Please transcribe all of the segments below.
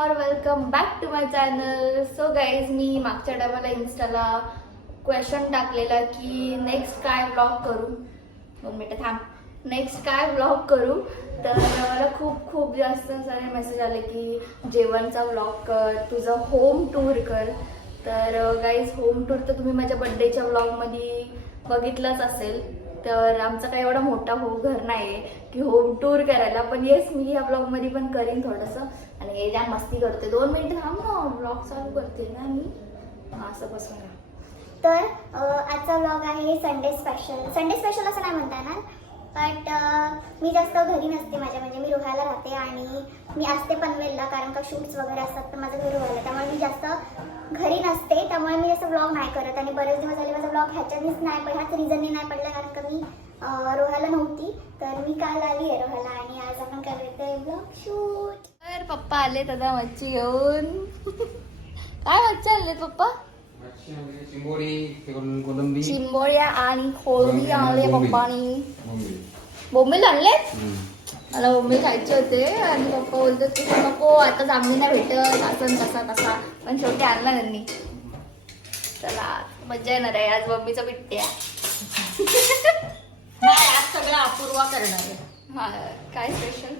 और welcome back to my channel. So guys, मी मागच्या टायमाला इन्स्टाला क्वेश्चन टाकलेला की नेक्स्ट काय व्लॉग करू. 2 मिनिटं थांब. नेक्स्ट काय व्लॉग करू. तर मला खूप जास्त सारे मेसेज आले की जेवणचा व्लॉग कर, तुझं होम टूर कर. तर गाईज, होम टूर तर तुम्ही माझ्या बड्डेच्या व्लॉगमध्ये बघितलंच असेल. तर आमचा काही एवढा मोठा घर नाही आहे की होम टूर करायला. पण येस, मी या ब्लॉगमध्ये पण करीन थोडंसं. आणि हे ज्या मस्ती करते, 2 मिनिटं थांब ना, ब्लॉग चालू करते ना मी. असं बसून राहा. तर आजचा व्लॉग आहे संडे स्पेशल. संडे स्पेशल असं नाही म्हणता येणार, बट मी जास्त घरी नसते. म्हणजे मी रोहायला राहते आणि मी असते पनवेलला, कारण का शूट्स वगैरे असतात. तर माझं घर रोहायला, त्यामुळे मी जास्त घरी नसते. त्यामुळे मी जास्त व्लॉग नाही करत. आणि बरेच दिवस झाले माझा व्लॉग ह्याच्यानेच नाही, ह्याच रिझनने नाही पडला, कारण का मी रोहायला नव्हती. तर मी काल आली आहे रोहायला आणि आज आपण करतोय व्लॉग शूट. तर पप्पा आले दादा मच्छी घेऊन. काय मच्छी आणले पप्पा? चिंबोळ्या आणि खोळी आणले पप्पानी. बोंबील आणले. मला बोंबील खायचे होते आणि पप्पा बोलतात की नको, आता चांगली नाही भेटत, असं तसा. पण शेवटी आणला त्यांनी. चला, मजा येणार आहे आज मम्मीचं पिट्ट्या. आज सगळं अपूर्वा करणार आहे. हा, काय स्पेशल?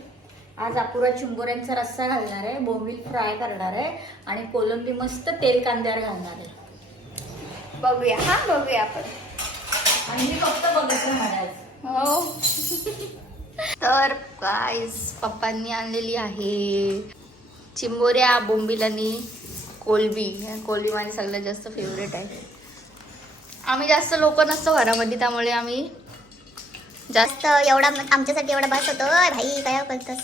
आज अपूर्वा चिंबोऱ्यांचा रस्सा घालणार आहे, बोंबील फ्राय करणार आहे आणि कोलंबी मस्त तेल कांद्यावर घालणार आहे. बघूया आपण. आणि मी फक्त बघितलं म्हणायचं. हो. तर गाईस, पप्पांनी आणलेली आहे चिंबोऱ्या, बोंबील आणि कोलबी माझी सगळ्यात जास्त फेवरेट आहे. आम्ही जास्त लोक नसतो घरामध्ये, त्यामुळे आम्ही जास्त एवढा आमच्यासाठी एवढा बस होतो. भाई काय करतोस.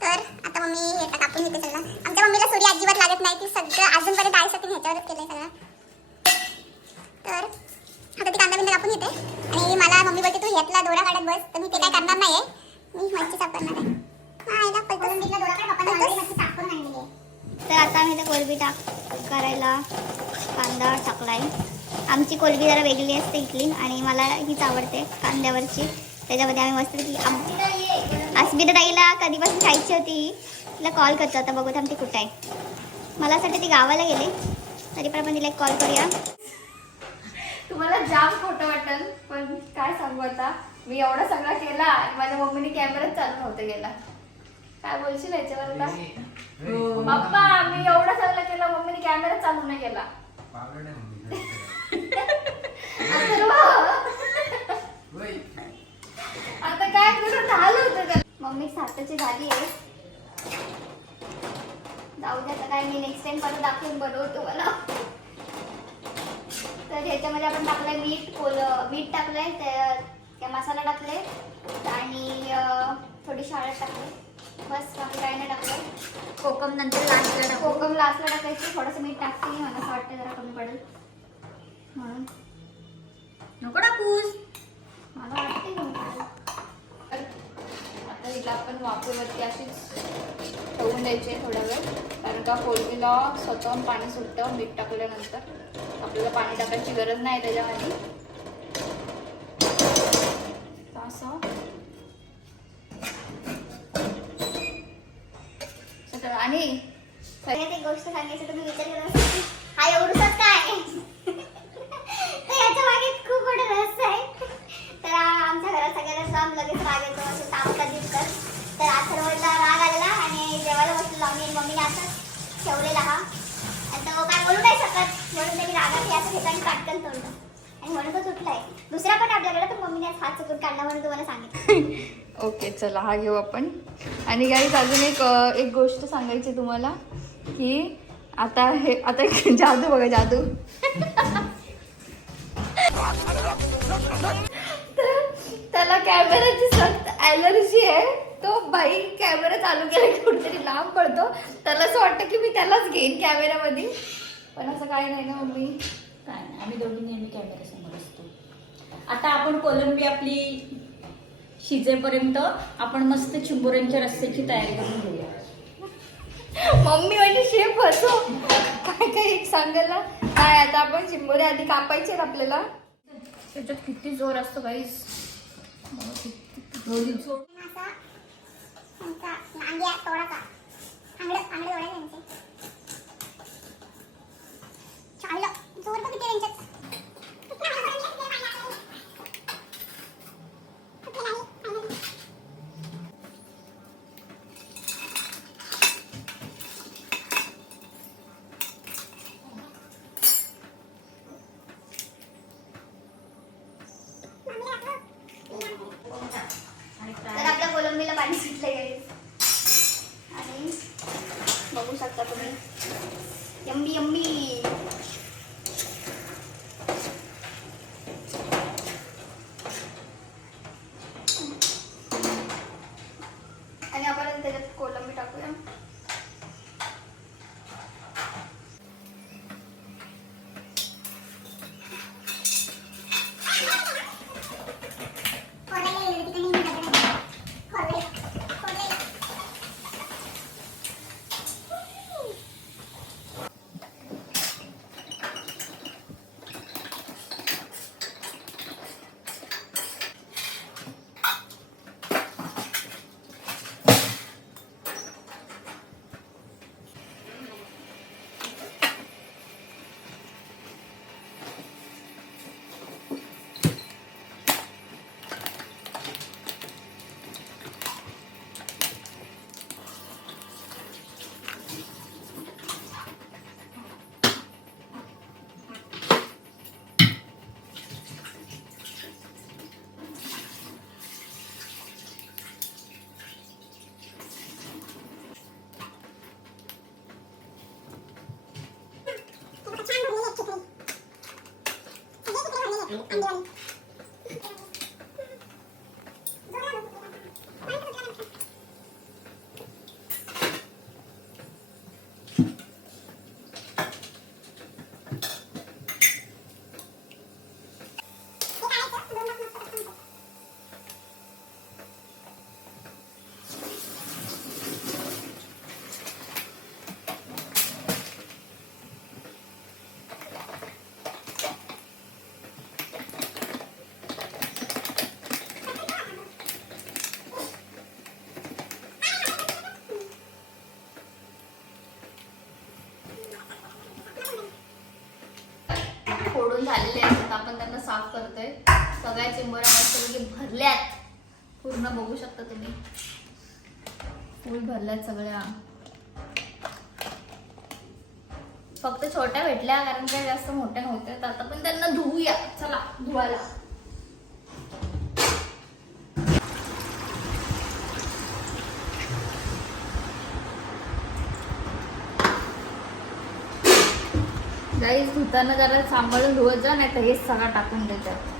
तर आता मम्मी हे कापून घेते सगळं. आमच्या मम्मीला सोडी अजिबात लागत नाही. ती सगळं अजूनपर्यंत आईसाठी ह्याच्यावरच केलंय सगळं. तर आता ती कांदा बिंदा कापून घेते आणि मला मम्मी बोलते तू ह्यातला दोरा काढत बस. तर मी ते काय करणार नाहीये, मी मच्छी साफ करणार आहे. तर आता मी ते कोलबी करायला कांदा टाकलाय. आमची कोलबी जरा वेगळी असते इथली आणि मला हीच आवडते कांद्यावरची. त्याच्यामध्ये आम्ही मस्त अस्मिता ताईला कधीपासून खायची होती, तिला कॉल करतो. आता बघू थांब ती कुठं आहे. मला असं वाटतं ती गावाला गेले, तरी पण आपण तिला एक कॉल करूया. तुम्हाला जाम खोटं वाटेल, पण काय सांगू आता, मी एवढा सगळा केला आणि माझ्या मम्मीने कॅमेराच चालू नव्हता केला. काय बोलशील याच्यावर आता? पप्पा, मी एवढा सगळा केला, मम्मीने कॅमेरा चालू नाही केला. आता काय करू, झालं होतं का? मम्मी साताची झाली आहे. जाऊ दे, आता काय मी नेक्स्ट टाइम परत दाखवून बनवतो मला. तर ह्याच्यामध्ये आपण टाकलंय मीठ टाकलंय, त्या मसाला टाकले आणि थोडी हळद टाकले. बस, बाकी काही नाही टाकलं. कोकम नंतर लास्टला कोकम लास्टला टाकायची. थोडंसं मीठ टाकते, मला असं वाटतं जरा कमी पडेल म्हणून. नको टाकूस. मला वाटते कमी पडेल. आता हिला आपण वाफेवरती अशीच ठेवून द्यायचे थोडा वेळ, कारण का कोलबीला स्वतःहून पाणी सुटतं मीठ टाकल्यानंतर. आपल्याला पाणी टाकायची गरज नाही त्याच्यामध्ये. असं आणि सगळ्यात एक गोष्ट सांगायची, तुम्ही विचार करत असाल हा एवढंच काय. तर याच्या मागे खूप मोठं रहस्य आहे. तर आमच्या घरात सगळ्यांना सम लगेच राग येतो, असं ताप कधीच कर. तर अथर्वला राग आलेला आणि जेवायला बसलेलो आम्ही. मम्मीने असंच ठेवलेला हा, आणि तो काय बोलू नाही शकत, म्हणून त्यांनी रागात हे असं ठिकाणी पाटकन तोडलं आणि म्हणून तो सुटलाय. दुसरा पण आपल्याकडे, तर मम्मीने आज हात चुकून काढला म्हणून तुम्हाला सांगितलं. ओके, चला हा घेऊ आपण. आणि गाईज, अजून एक गोष्ट सांगायची तुम्हाला की आता जादू बघा, जादू. त्याला कॅमेराची सख्त ॲलर्जी आहे. तो बाई कॅमेरा चालू केला की कुठेतरी लांब पडतो. त्याला असं वाटतं की मी त्यालाच घेईन कॅमेरामध्ये, पण असं काही नाही ना मम्मी. काय नाही, आम्ही दोघी नेहमी कॅमेऱ्यासमोर असतो. आता आपण कोलंबी आपली शिजेपर्यंत आपण मस्त चिंबोऱ्यांच्या रस्स्याची तयारी करून घेऊया. मम्मी म्हणजे शेफ असो काय एक सांगायला काय. आता आपण चिंबोरे आधी कापायचे आपल्याला. त्याच्यात किती जोर असतो गाईस. त्यांचा नांग्या तोडाचा आंगडे तोडायचे त्यांचे चाललं जोर पण किती त्यांच्यात तर आपल्या कोलंबीला पाणी सुटले आणि बघू शकता तुम्ही यम्मी यम्मी आणि आपण त्याच्यात कोलंबी टाकूया फोडून झालेले आहेत आपण त्यांना साफ करतोय सगळ्या चिंबोऱ्या मस्तपैकी भरल्यात पूर्ण बघू शकता तुम्ही फुल भरल्यात सगळ्या फक्त छोट्या भेटल्या कारण त्या जास्त मोठ्या नव्हत्या तर आता पण त्यांना धुवूया चला धुवायला गाईस धुताना जरा सांभाळून धुवत जा नाही तर हेच सगळं टाकून देतात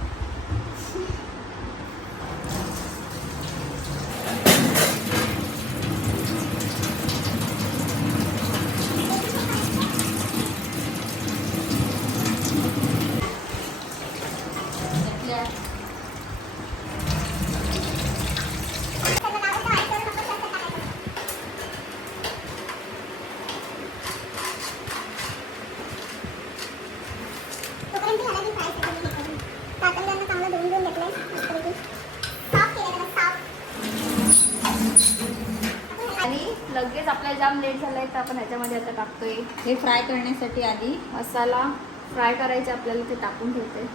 लगेच आपल्याला जाम लेट झालाय तर आपण ह्याच्यामध्ये आता टाकतोय हे फ्राय करण्यासाठी आधी मसाला फ्राय करायचे आपल्याला ते टाकून ठेवते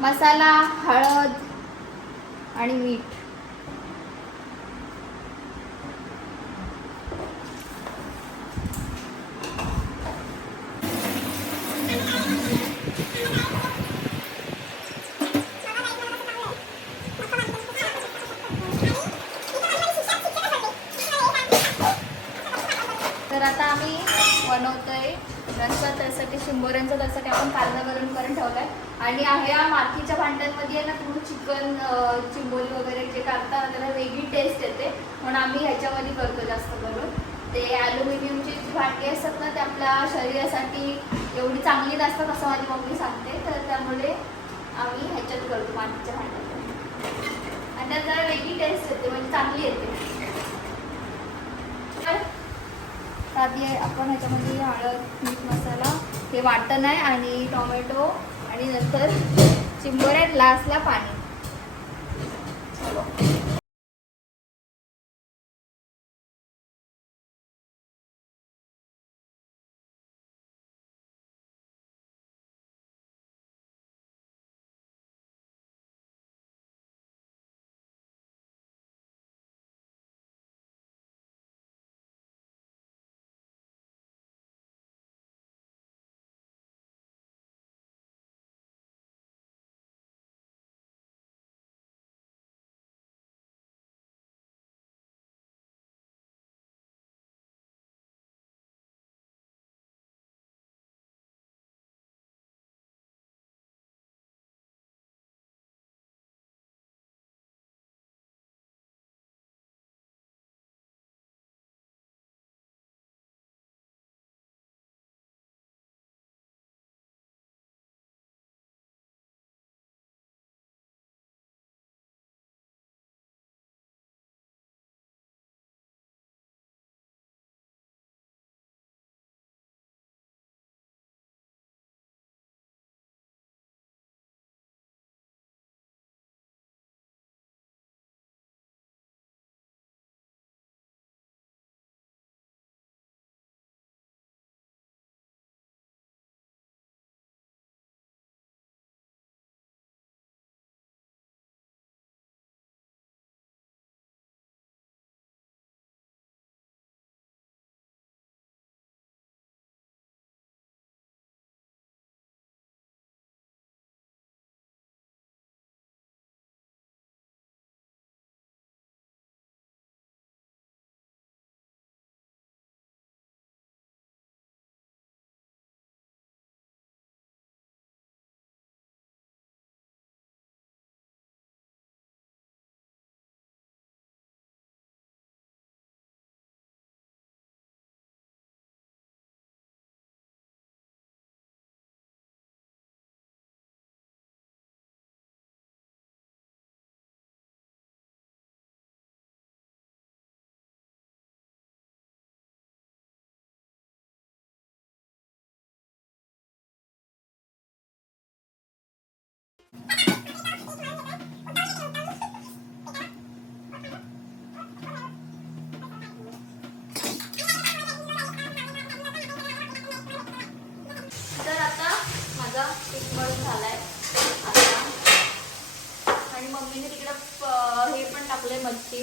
मसाला हळद आणि मीठ तर आता आम्ही बनवतोय रस्सा त्यासाठी शिंबोऱ्यांचा त्यासाठी आपण कांदा गरम करून ठेवलाय आणि ह्या मातीच्या भांड्यांमध्ये आहे ना पूर्ण चिकन चिंबोरी वगैरे जे करतात त्याला वेगळी टेस्ट येते म्हणून आम्ही ह्याच्यामध्ये करतो जास्त करून ते ॲल्युमिनियमची जी भांडी असतात ना ते आपल्या शरीरासाठी एवढी चांगली नसतात असं माझी मम्मी सांगते तर त्यामुळे आम्ही ह्याच्यात करतो मातीच्या भांड्यात आणि त्यात जरा वेगळी टेस्ट येते म्हणजे चांगली येते आधी आपण ह्याच्यामध्ये हळद मीठ मसाला हे वाटण आहे आणि टोमॅटो आणि नंतर चिंबोऱ्या लास्टला पाणी चलो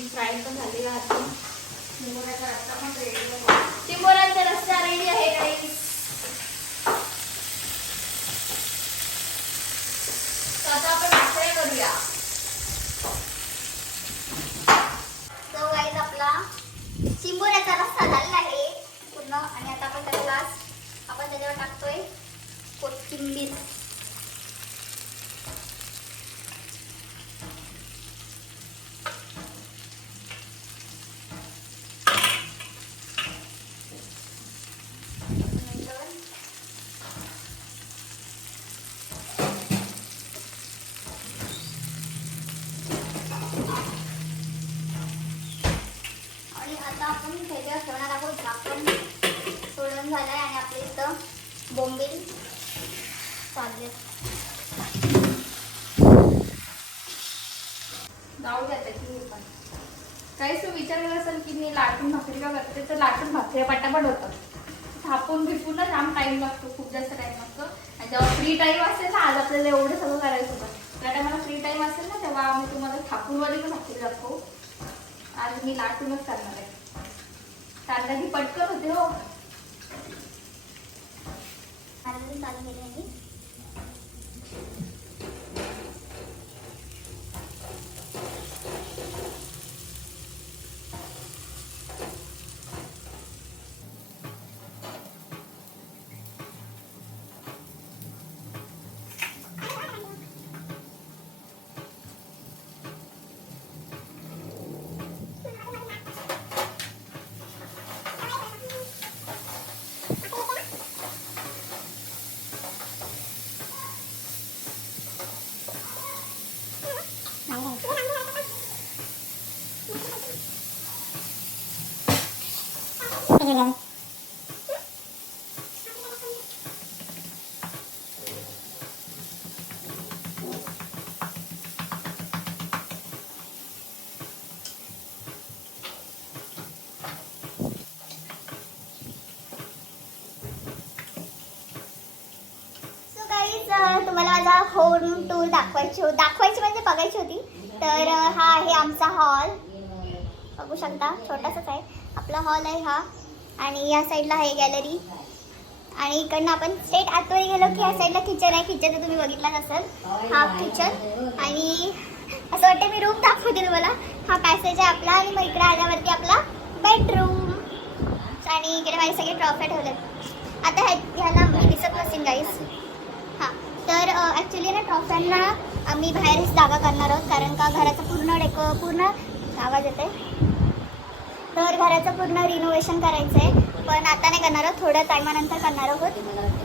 फ्राय पण झाली आहे. चिंबोऱ्याचा रस्सा पण रेडी आहे. चिंबोऱ्याचा रस्सा रेडी आहे गाईस. तर आता आपण भाकऱ्या करूया. तो गाईज आपला चिंबोऱ्याचा रस्सा झालेला आहे पूर्ण. आणि आता आपण त्याच्यावर टाकतोय कोथिंबीर. आणि आता आपण त्याच्यावर ठेवणार आहोत झाकण. सोडून झालंय आणि आपल्या इथं बोंबील चालले. जाऊ द्या त्याची पण. काहीच तुम्ही विचार केला असेल की मी लाटून भाकरी का करते, तर लाटून भाकरी पटापट होतं. थापून बिपून ना जाम टाइम लागतो, खूप जास्त टाइम लागतो. आणि जेव्हा फ्री टाइम असेल ना, आज आपल्याला एवढं सगळं करायचं होतं, त्या टायमाला फ्री टाइम असेल ना, तेव्हा आम्ही तुम्हाला थापून वगैरे पण भाकरी दाखवू. आज मी लाटूनच करणार आहे. कांदा की पटकन होते हो. चालू केली आहे. तुम्हाला माझा होम टूर दाखवायची म्हणजे बघायची होती. तर हा आहे आमचा हॉल. बघू शकता, छोटासाच आहे आपला हॉल आहे हा. आणि या साईडला आहे गॅलरी. आणि इकडनं आपण स्ट्रेट आतमध्ये गेलो की या साईडला किचन आहे. किचन तर तुम्ही बघितलाच असेल, हा किचन. आणि असं वाटतं मी रूम दाखवते तुम्हाला. हा पॅसेज आहे आपला. आणि मग इकडे आल्यावरती आपला बेडरूम. आणि इकडे माझे सगळे ट्रॉफ्या ठेवलेत. आता ह्याला मी दिसत नसेल गाईस. हां, तर ॲक्च्युली ना ट्रॉफ्यांना आम्ही बाहेरच जागा करणार आहोत, कारण का घराचं पूर्ण आवाज येते. तर घराचं पूर्ण रिनोव्हेशन करायचं आहे. पण आता नाही करणार आहोत, थोड्या टायमानंतर करणार आहोत.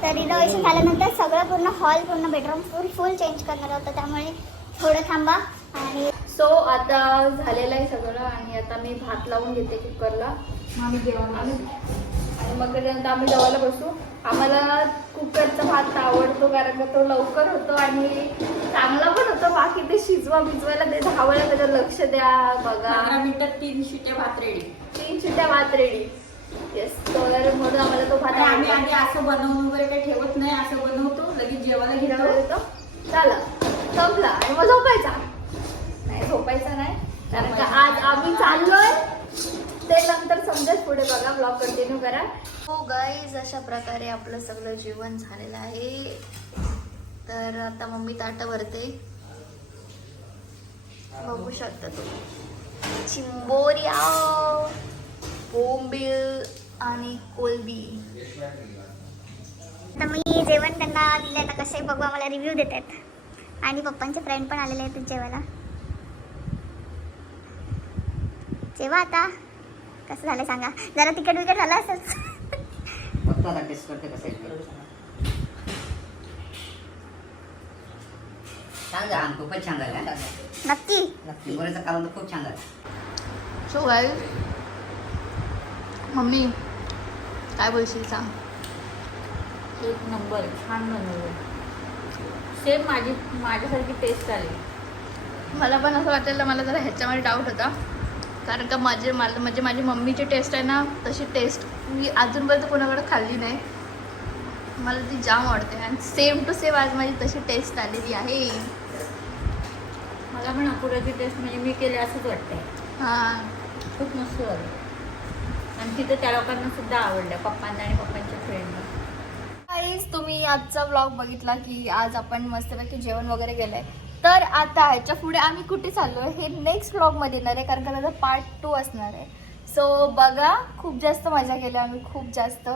तर रिनोव्हेशन झाल्यानंतर सगळं पूर्ण हॉल, पूर्ण बेडरूम फुल चेंज करणार आहोत. त्यामुळे थोडं थांबा. आणि सो आता झालेलं आहे सगळं. आणि आता मी भात लावून घेते कुकरला. मग आम्ही जेवण आणि मग त्याच्यानंतर आम्ही जेवायला बसू. आम्हाला कुकरचा भात आवडतो, कारण का तो लवकर होतो आणि चांगला पण होतो. बाकी ते भिजवायला ते 10 वेळा त्याचं लक्ष द्या. बघा 15 मिनिटात 3 शिट्ट्या भात रेडी. 3 शिट्ट्या भात रेडी. येस, तर म्हणून आम्हाला तो भात आम्ही आधी असं बनवून वगैरे काही ठेवत नाही. असं बनवतो, लगेच जेवायला घेतो. झालं, संपला आणि मग झोपायचा. नाही, झोपायचा नाही, कारण का आज आम्ही चाललोय. ते नंतर समजेल, पुढे बघा, ब्लॉग कंटिन्यू करा. हो गाईज, अशा प्रकारे आपलं सगळं जेवण झालेलं आहे. तर आता मम्मी ताटं भरते. बघू शकता तुम्ही, चिंबोऱ्या, बोंबील आणि कोलबी. आता मी जेवण त्यांना दिले. आता कसे बघू, आम्हाला रिव्ह्यू देतात. आणि पप्पांचे फ्रेंड पण आलेले आहेत जेवायला. जेव्हा आता कसं झालं सांगा. जरा तिकट विकट झालं असेल. टेस्ट करते कसं छान झालं. खूपच छान झालं. नक्की चिंबोऱ्याचं कालवण तर खूप छान झालं. सो गाईज, मम्मी काय बोलशील सांग. एक नंबर, छान बनवलं. सेम माझ्यासारखी टेस्ट आली. मला पण असं वाटायला, मला जरा ह्याच्यामध्ये डाऊट होता, कारण का म्हणजे माझी मम्मीची टेस्ट आहे ना, तशी टेस्ट मी अजूनपर्यंत कोणाकडे खाल्ली नाही. मला ती जाम आवडते आणि सेम टू सेम आज माझी तशी टेस्ट आलेली आहे. मला पण अपुराची टेस्ट म्हणजे मी केली असंच वाटतंय. हां खूप मस्त झालं आणि तिथं त्या लोकांना सुद्धा आवडलं, पप्पांना आणि पप्पांच्या फ्रेंडला. गाईज तुम्ही आजचा व्लॉग बघितला की आज आपण मस्तपैकी जेवण वगैरे केलंय. तर आता ह्याच्या पुढे आम्ही कुठे चाललोय हे नेक्स्ट व्लॉगमध्ये येणार आहे, कारण का त्याचा पार्ट 2 असणार आहे. सो बघा, खूप जास्त मजा केली आम्ही, खूप जास्त.